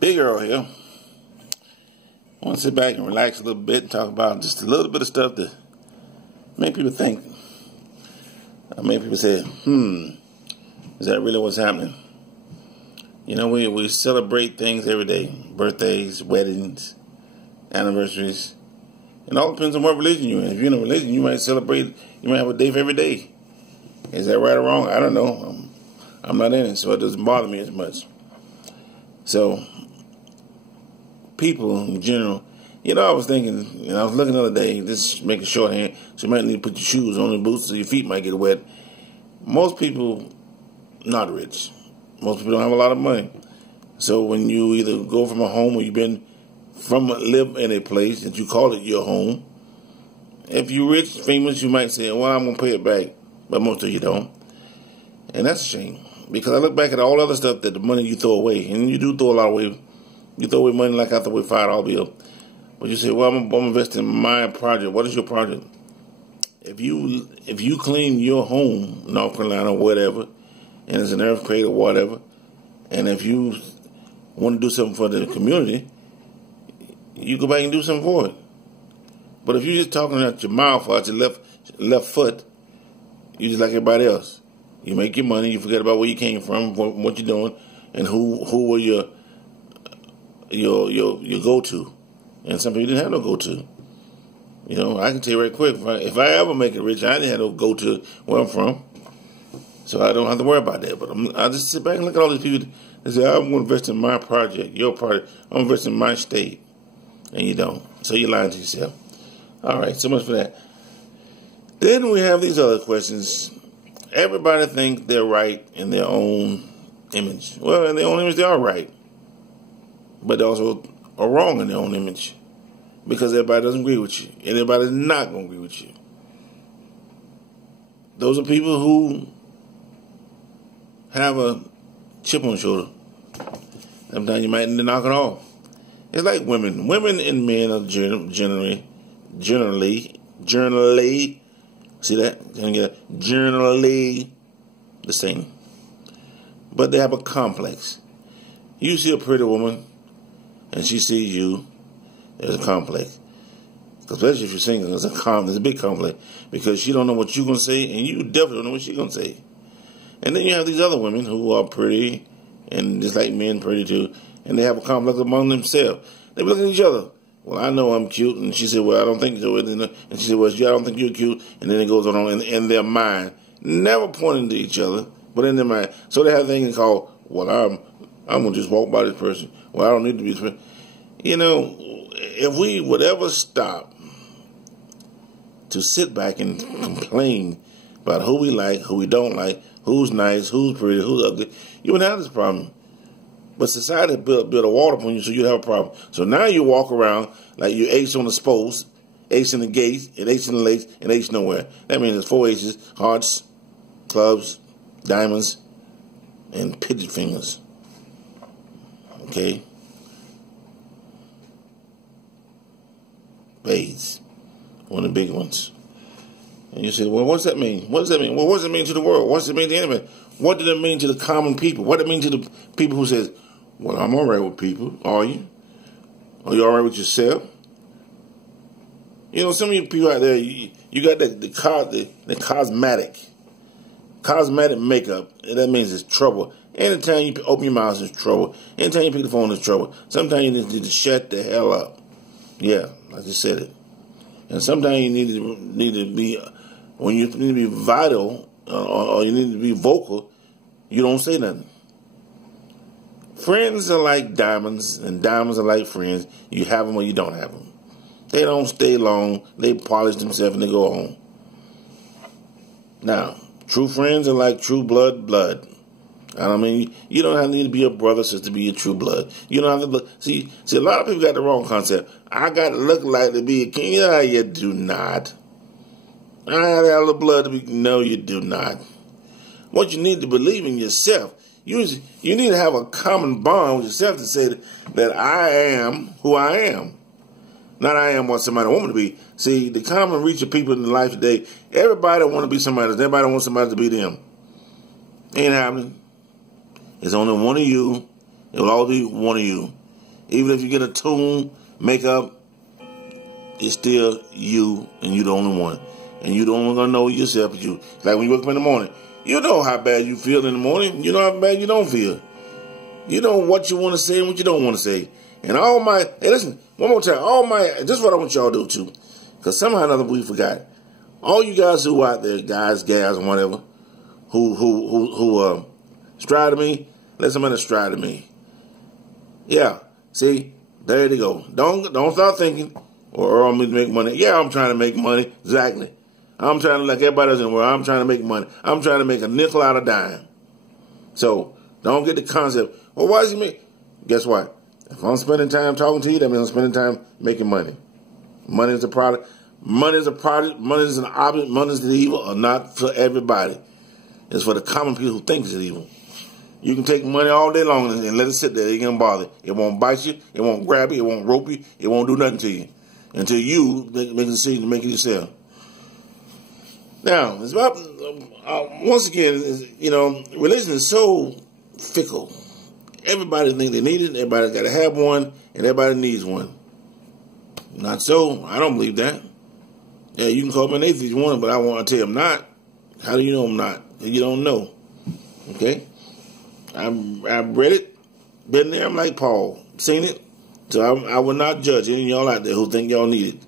Big Earl here. I want to sit back and relax a little bit and talk about just a little bit of stuff that make people think. Make people say, is that really what's happening? You know, we celebrate things every day. Birthdays, weddings, anniversaries. It all depends on what religion you're in. If you're in a religion, you might celebrate, you might have a day for every day. Is that right or wrong? I don't know. I'm not in it, so it doesn't bother me as much. So, people in general, I was thinking, I was looking the other day, just making shorthand, so you might need to put your shoes on and boots so your feet might get wet. Most people not rich. Most people don't have a lot of money. So when you either go from a home or you've been live in a place that you call it your home, if you're rich, famous, you might say, well, I'm going to pay it back. But most of you don't. And that's a shame. Because I look back at all other stuff that the money you throw away, and you do throw a lot away. You throw away money like I throw away $5 bill. But you say, well, I'm investing in my project. What is your project? If you clean your home, North Carolina or whatever, and there's an earthquake or whatever, and if you want to do something for the community, you go back and do something for it. But if you're just talking out your mouth or out your left foot, you're just like everybody else. You make your money, you forget about where you came from, what you're doing, and who were your go-to. And some people didn't have no go-to. I can tell you right quick, if I ever make it rich, I didn't have no go-to where I'm from. So I don't have to worry about that. But I just sit back and look at all these people and say, I'm going to invest in my project, your project. I'm going to invest in my state. And you don't. So you're lying to yourself. All right, so much for that. Then we have these other questions. Everybody thinks they're right in their own image. Well, in their own image, they are right. But they also are wrong in their own image. Because everybody doesn't agree with you. And everybody's not going to agree with you. Those are people who have a chip on the shoulder. Sometimes you might need to knock it off. It's like women. Women and men are generally, see that? Generally the same. But they have a complex. You see a pretty woman, and she sees you, there's a complex. Especially if you're single, there's a big complex. Because she don't know what you're going to say, and you definitely don't know what she's going to say. And then you have these other women who are pretty, and just like men pretty too, and they have a complex among themselves. They look at each other. Well, I know I'm cute, and she said, well, I don't think so. And she said, well, yeah, I don't think you're cute. And then it goes on in their mind, never pointing to each other, but in their mind. So they have things called, well, I'm going to just walk by this person. Well, I don't need to be this person. If we would ever stop to sit back and complain about who we like, who we don't like, who's nice, who's pretty, who's ugly, you wouldn't have this problem. But society built a wall upon you, so you'd have a problem. So now you walk around like you H on the spokes, H in the gates, and H in the lakes, and H nowhere. That means there's 4 H's: hearts, clubs, diamonds, and pigeon fingers. Okay? Spades. One of the big ones. And you say, well, what does that mean? What does that mean? Well, what does it mean to the world? What does it mean to anybody? What did it mean to the common people? What did it mean to the people who says, well, I'm all right with people. Are you? Are you all right with yourself? Some of you people out there, you got the cosmetic makeup. And that means it's trouble. Anytime you open your mouth, it's trouble. Anytime you pick the phone, it's trouble. Sometimes you need to shut the hell up. Yeah, I just said it. And sometimes you need to be, when you need to be vital or you need to be vocal, you don't say nothing. Friends are like diamonds, and diamonds are like friends. You have them or you don't have them. They don't stay long. They polish themselves and they go home. Now, true friends are like true blood. I mean, you don't need to be a brother, sister to be a true blood. You don't have to look. See, a lot of people got the wrong concept. I got to look like to be a king. Yeah, you do not. I have to have the blood to be. No, you do not. What you need to believe in yourself. You need to have a common bond with yourself to say that I am who I am. Not I am what somebody want me to be. See, the common reach of people in life today, everybody want to be somebody else. Everybody wants somebody to be them. Ain't happening. It's only one of you. It will always be one of you. Even if you get a tune, makeup, it's still you, and you the only one. And you the only one gonna know yourself is you. Like when you wake up in the morning, you know how bad you feel in the morning. You know how bad you don't feel. You know what you want to say and what you don't want to say. And hey, listen, one more time, this is what I want y'all to do too. Because somehow or another we forgot. All you guys who out there, guys, gals, and whatever, who stride to me, let somebody stride to me. Yeah, see, there they go. Don't start thinking, or I'm going to make money. Yeah, I'm trying to make money. Exactly. I'm trying to, like everybody else in the world, I'm trying to make money. I'm trying to make a nickel out of a dime. So, don't get the concept, well, why does it make? Guess what? If I'm spending time talking to you, that means I'm spending time making money. Money is a product. Money is a product. Money is an object. Money is the evil, or not for everybody. It's for the common people who think it's evil. You can take money all day long and let it sit there. It ain't gonna bother. It won't bite you. It won't grab you. It won't rope you. It won't do nothing to you until you make a decision to make it yourself. Now, it's about, once again, religion is so fickle. Everybody thinks they need it. Everybody got to have one, and everybody needs one. Not so. I don't believe that. Yeah, you can call me an atheist if you want, but I want to tell you I'm not. How do you know I'm not? You don't know. Okay? I've read it, been there. I'm like Paul, seen it. So I will not judge any of y'all out there who think y'all need it.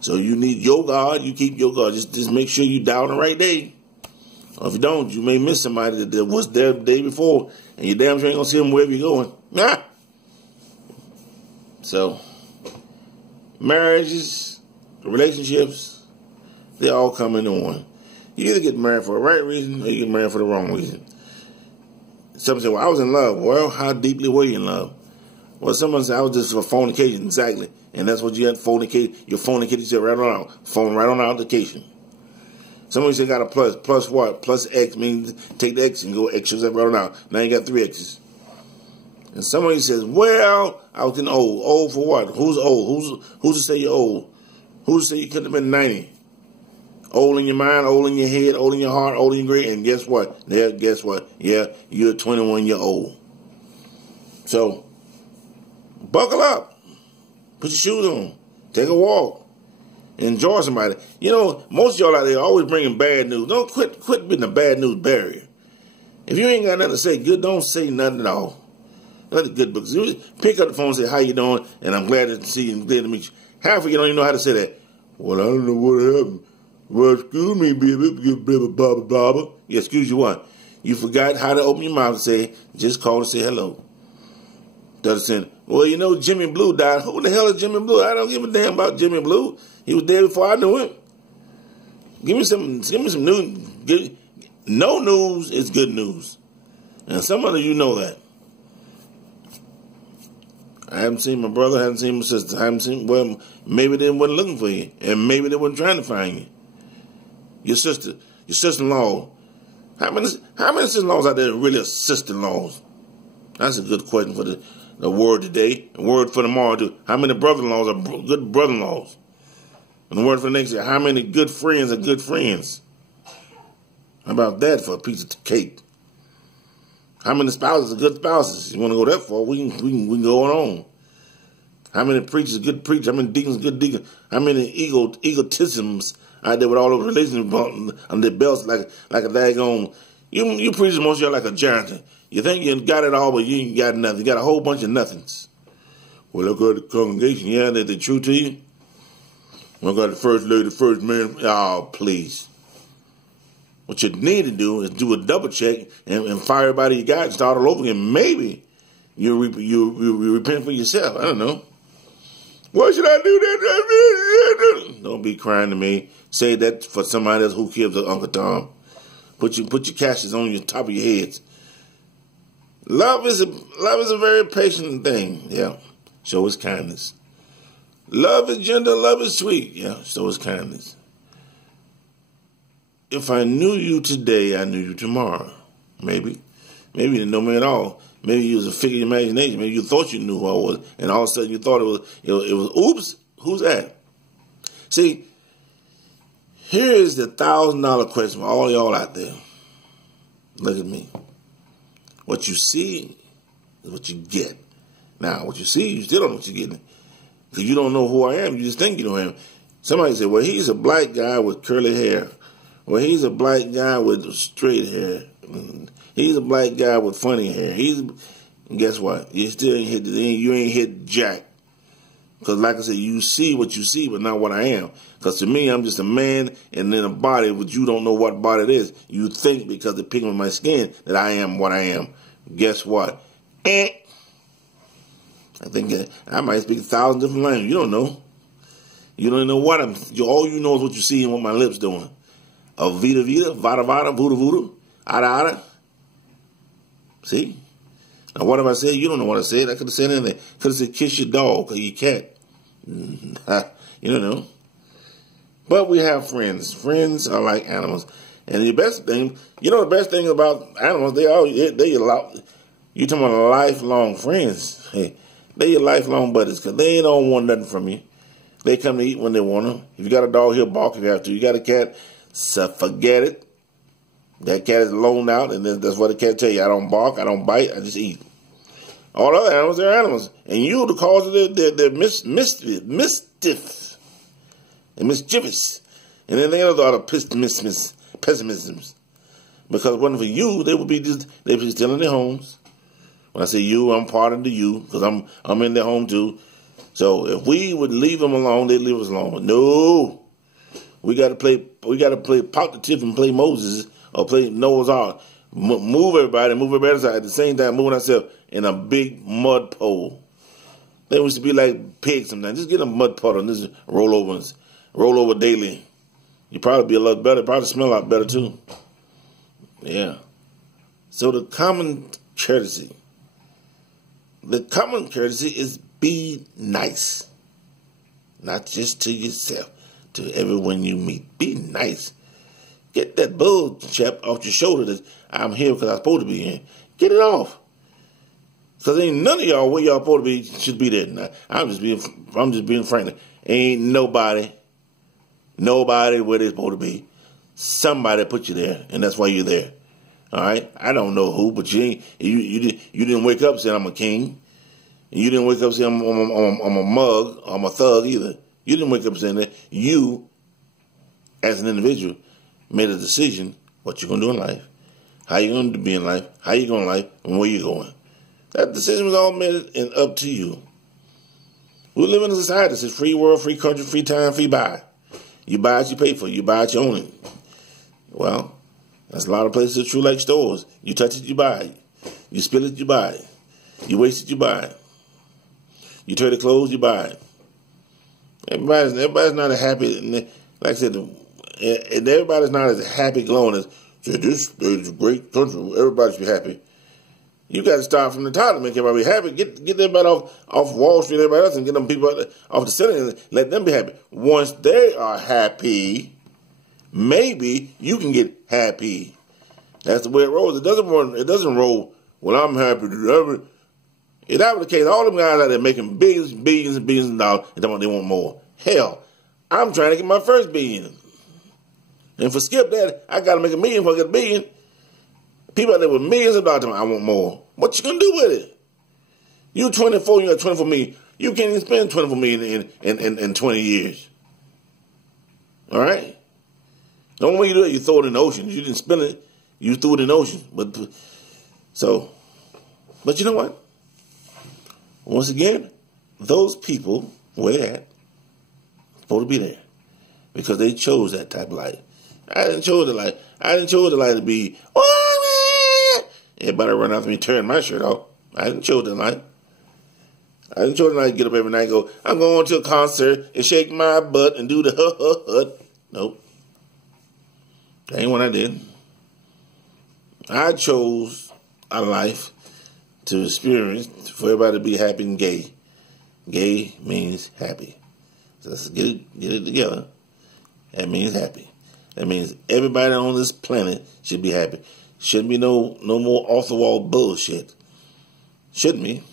So you need your God, you keep your God. Just make sure you die on the right day. Or if you don't, you may miss somebody that was there the day before, and you damn sure ain't gonna see them wherever you're going. Nah. So, marriages, relationships, they all come into one. You either get married for the right reason, or you get married for the wrong reason. Some say, well, I was in love. Well, how deeply were you in love? Well, someone said, I was just for fornication. Exactly. And that's what you had, fornicate. You fornicate yourself right on out. Phone right on out vacation. Somebody said got a plus. Plus what? Plus X means take the X and go X yourself right on out. Now you got 3 X's. And somebody says, well, I was getting old. Old for what? Who's old? Who's to say you're old? Who's to say you couldn't have been 90? Old in your mind, old in your head, old in your heart, old in your brain. And guess what? Yeah, guess what? Yeah, you're 21 years old. So, buckle up. Put your shoes on. Take a walk. Enjoy somebody. You know, most of y'all out there are always bringing bad news. Don't quit being a bad news barrier. If you ain't got nothing to say good, don't say nothing at all. That's a good book. You pick up the phone and say, how you doing? And I'm glad to see you and glad to meet you. Half of you don't even know how to say that. Well, I don't know what happened. Well, excuse me, baby, blah, blah, blah. Yeah, excuse you what? You forgot how to open your mouth and say, just call and say hello. The other saying, well, you know, Jimmy Blue died. Who the hell is Jimmy Blue? I don't give a damn about Jimmy Blue. He was dead before I knew him. Give me some news. No news is good news. And some of you know that. I haven't seen my brother, I haven't seen my sister, I haven't seen, well, maybe they weren't looking for you, and maybe they weren't trying to find you. Your sister-in-law. How many sister-in-laws out there are really sister-in-laws? That's a good question for the word today, and word for tomorrow too. How many brother-in-laws are good brother-in-laws? And the word for the next year, how many good friends are good friends? How about that for a piece of cake? How many spouses are good spouses? You want to go that far? We can go on. How many preachers are good preachers? How many deacons are good deacons? How many egotisms out there with all those religions on their belts like a daggone? You preachers, most of y'all like a giant. You think you got it all, but you ain't got nothing. You got a whole bunch of nothings. Well, I got the congregation. Yeah, they're true to you. Well, I got the first lady, the first man. Oh, please. What you need to do is do a double check and fire everybody you got and start all over again. Maybe you repent for yourself. I don't know. Why should I do that? Don't be crying to me. Say that for somebody else who gives to Uncle Tom. Put your cashes on your top of your heads. Love is a very patient thing. Yeah. Show us kindness. Love is gentle. Love is sweet. Yeah. Show us kindness. If I knew you today, I knew you tomorrow. Maybe. Maybe you didn't know me at all. Maybe you was a figure of imagination. Maybe you thought you knew who I was, and all of a sudden you thought it was oops, who's that? See, here's the $1,000 question for all y'all out there. Look at me. What you see is what you get. Now, what you see, you still don't know what you're getting. Because you don't know who I am. You just think you know him. Somebody said, well, he's a black guy with curly hair. Well, he's a black guy with straight hair. He's a black guy with funny hair. Guess what? You still ain't hit. You ain't hit jack. Because, like I said, you see what you see, but not what I am. Because to me, I'm just a man and then a body, but you don't know what body it is. You think because the pigment of my skin that I am what I am. Guess what? I think I might speak 1,000 different languages. You don't know. You don't know what I'm. All you know is what you see and what my lips doing. Vita vita, vada vada, voodoo voodoo, ada ada. See? Now what have I said? You don't know what I said. I could have said anything. Could have said kiss your dog or your cat. You don't know. But we have friends. Friends are like animals. And the best thing, the best thing about animals, you're talking about lifelong friends. Hey, they're your lifelong buddies because they don't want nothing from you. They come to eat when they want to. If you got a dog, he'll bark if you have to. You got a cat, so forget it. That cat is loaned out, and that's what the cat tell you. I don't bark, I don't bite, I just eat. All other animals, they're animals. And you the cause of their mischief and mischievous. And then they have other pessimisms. Because if it wasn't for you, they would be still in their homes. When I say you, I'm part of the you, because I'm in their home too. So if we would leave them alone, they'd leave us alone. No. We gotta play Pop the Tip and play Moses or play Noah's Ark. Move everybody aside. At the same time, moving ourselves in a big mud pole. They used to be like pigs sometimes. Just get a mud puddle and just roll over daily. You probably be a lot better. Probably smell a lot better too. Yeah. So the common courtesy is be nice. Not just to yourself, to everyone you meet. Be nice. Get that bull chap off your shoulder that I'm here because I'm supposed to be here. Get it off. Because ain't none of y'all where y'all supposed to be should be there. Now, I'm just being frank. Ain't nobody where they're supposed to be. Somebody put you there, and that's why you're there. All right? I don't know who, but you didn't wake up saying I'm a king. You didn't wake up saying I'm a mug, I'm a thug either. You didn't wake up saying that. You, as an individual, made a decision what you're going to do in life, how you're going to be in life, how you're going in life, and where you're going. That decision was all made and up to you. We live in a society that says free world, free country, free time, free buy. You buy it, you pay for it. You buy it, you own it. Well, there's a lot of places that are true like stores. You touch it, you buy it. You spill it, you buy it. You waste it, you buy it. You turn the clothes, you buy it. Everybody's not as happy. Like I said, and everybody's not as happy glowing as, this is a great country. Everybody should be happy. You got to start from the top to make everybody happy. Get everybody off Wall Street and everybody else and get them people off the center and let them be happy. Once they are happy, maybe you can get happy. That's the way it rolls. It doesn't roll, well, I'm happy. If that was the case, all them guys out there making billions and billions of dollars and they want more. Hell, I'm trying to get my first billion. And for skip that, I got to make $1 million before I get $1 billion. People out there with millions of dollars, I want more. What you going to do with it? You 24, you got 24 million. You can't even spend 24 million in 20 years. All right? The only way you do it, you throw it in the ocean. You didn't spend it, you threw it in the ocean. But you know what? Once again, those people, where they're at, supposed to be there. Because they chose that type of life. I didn't chose the life. I didn't chose the life to be, everybody run after me, turn my shirt off. I didn't chose the life. I didn't chose the life to get up every night and go, I'm going to a concert and shake my butt and do the hut. Nope. That ain't what I did. I chose a life to experience for everybody to be happy and gay. Gay means happy. So let's get it together. That means happy. That means everybody on this planet should be happy. Shouldn't be no more off-the-wall bullshit. Shouldn't be.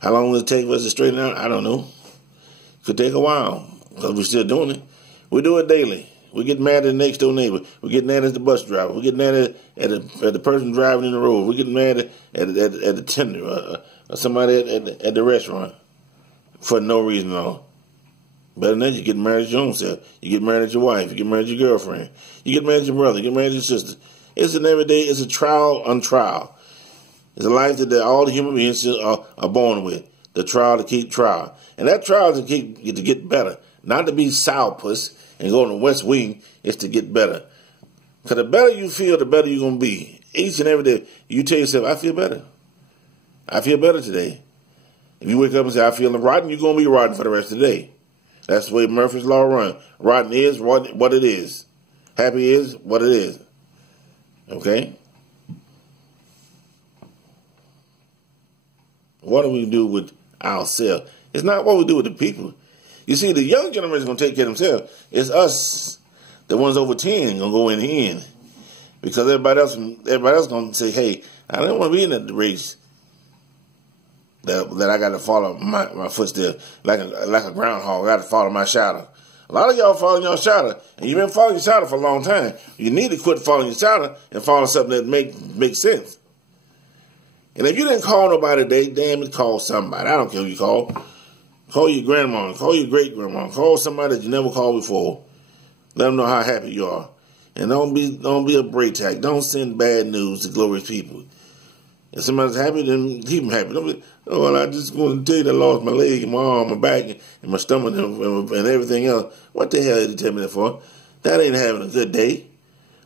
How long will it take for us to straighten out? I don't know. Could take a while because we're still doing it. We do it daily. We get mad at the next door neighbor. We get mad at the bus driver. We get mad at the person driving in the road. We get mad at the tender. or somebody at the restaurant for no reason at all. Better than that, you get married to your own self. You get married to your wife. You get married to your girlfriend. You get married to your brother. You get married to your sister. It's an everyday, it's a trial on trial. It's a life that all the human beings are born with. The trial to keep trial. And that trial is to get better. Not to be sourpuss and go on the West Wing. It's to get better. Because the better you feel, the better you're going to be. Each and every day, you tell yourself, I feel better. I feel better today. If you wake up and say, I feel rotten, you're going to be rotten for the rest of the day. That's the way Murphy's Law runs. Rotten is what it is. Happy is what it is. Okay? What do we do with ourselves? It's not what we do with the people. You see, the young generation is going to take care of themselves. It's us, the ones over 10, going to go in the end. Because everybody else going to say, hey, I don't want to be in that race that I got to follow my footsteps like a groundhog. I got to follow my shadow. A lot of y'all following your shadow, and you've been following your shadow for a long time. You need to quit following your shadow and follow something that makes sense. And if you didn't call nobody today, damn it, call somebody. I don't care who you call. Call your grandma, call your great-grandma, call somebody that you never called before. Let them know how happy you are. And don't be a braytac. Don't send bad news to glorious people. If somebody's happy, then keep them happy. Don't be, oh, well, I just want to tell you that I lost my leg and my arm, my back, and my stomach and everything else. What the hell did you tell me that for? That ain't having a good day.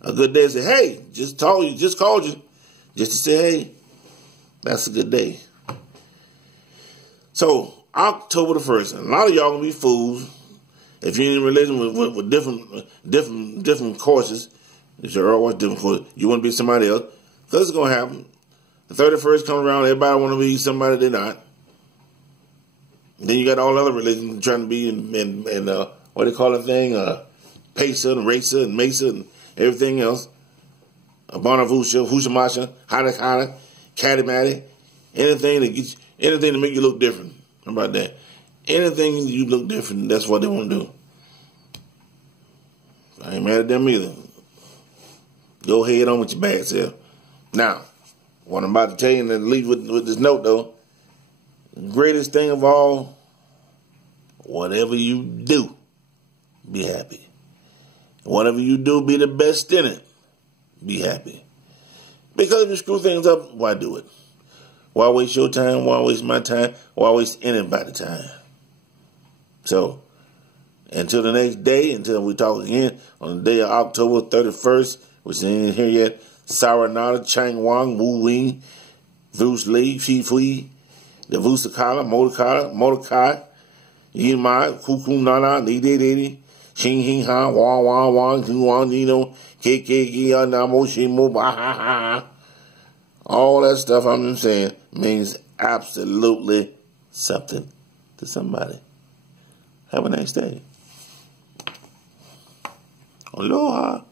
A good day is say, hey, just called you, just to say, hey, that's a good day. So, October the 1st, and a lot of y'all gonna be fools if you're in religion with different courses. If you're always different courses, you want to be somebody else, because it's gonna happen. The 31st comes around, everybody want to be somebody they're not. And then you got all other religions trying to be in what do they call that thing? Pesa and Racer and Mesa and everything else. Bonavusha, Hushamasha, Hada, Caddy Matty, anything to make you look different. How about that? Anything you look different, that's what they want to do. I ain't mad at them either. Go ahead on with your bad self. Now, what I'm about to tell you and leave with this note, though, the greatest thing of all, whatever you do, be happy. Whatever you do, be the best in it. Be happy. Because if you screw things up, why do it? Why waste your time? Why waste my time? Why waste anybody's time? So, until the next day, until we talk again on the day of October 31st, which ain't here yet, Saranada, Chang Wang, Wu Wing, Bruce Lee, Fi Fui, the Vusakala, Mordecai, Yimai, Kuku Nana, Ni De De, Xing Hing Ha, Wang Wang Wang, Hu Wang Nino, KK Namo Shimo, Baha. All that stuff I'm saying means absolutely something to somebody. Have a nice day. Aloha.